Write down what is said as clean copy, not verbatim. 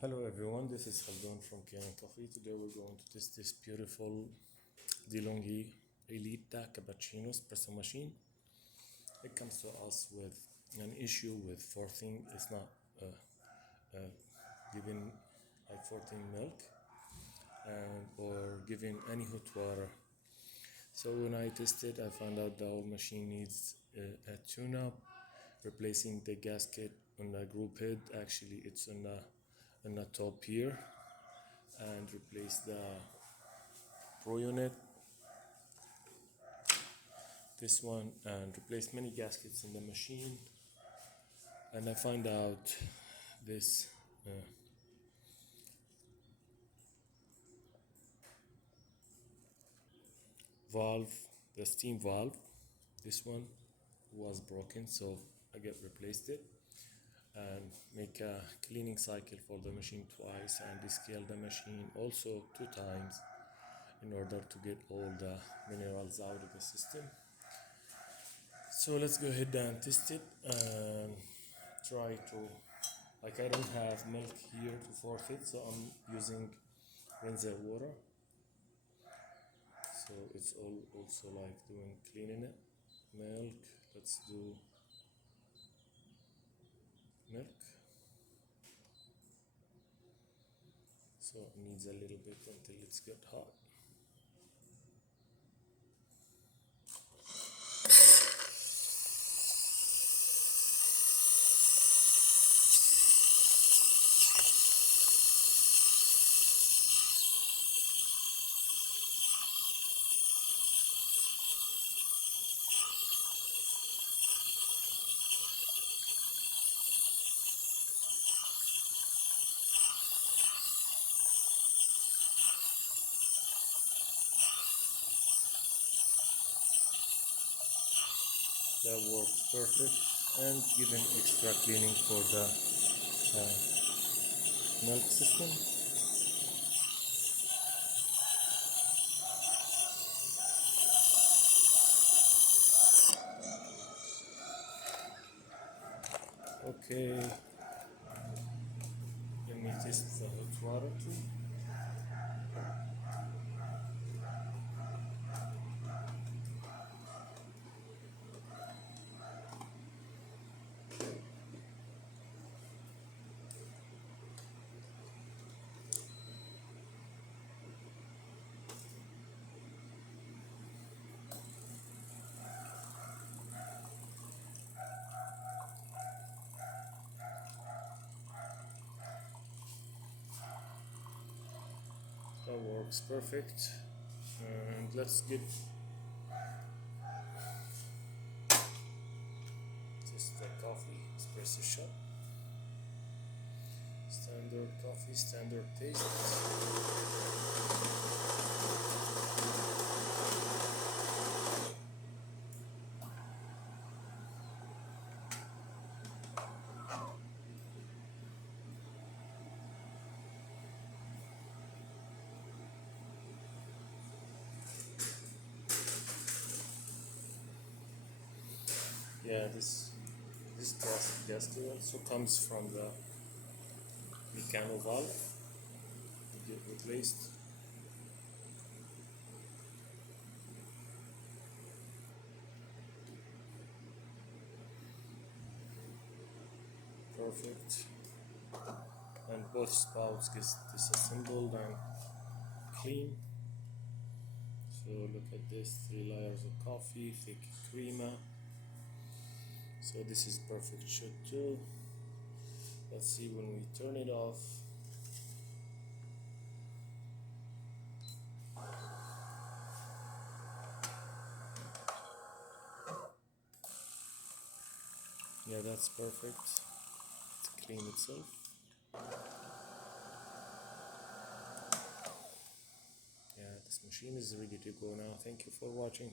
Hello everyone, this is Khaldun from Kanen Coffee. Today we're going to test this beautiful DeLonghi eletta cappuccino espresso machine. It comes to us with an issue with frothing. It's not giving like frothing milk or giving any hot water. So when I tested, I found out the whole machine needs a tune-up, replacing the gasket on the group head. Actually, it's on the top here, and replace the pro unit, this one, and replace many gaskets in the machine. And I find out this valve, the steam valve, this one was broken, so I replaced it and make a cleaning cycle for the machine twice and descale the machine also 2 times in order to get all the minerals out of the system. So let's go ahead and test it and try to, like, I don't have milk here to froth it, so I'm using rinser water. So it's also like doing cleaning it. Milk, let's do milk. So it needs a little bit until it's get hot. That works perfect, and giving extra cleaning for the milk system. Okay, let me test the hot water too. That works perfect. And let's get just the coffee, espresso shot. Standard coffee, standard taste. Yeah, this gasket also comes from the mechanical valve to get replaced. Perfect. And both spouts get disassembled and clean. So look at this, 3 layers of coffee, thick creamer. So this is perfect shot too. Let's see when we turn it off. Yeah, that's perfect. It's clean itself. Yeah, this machine is ready to go now. Thank you for watching.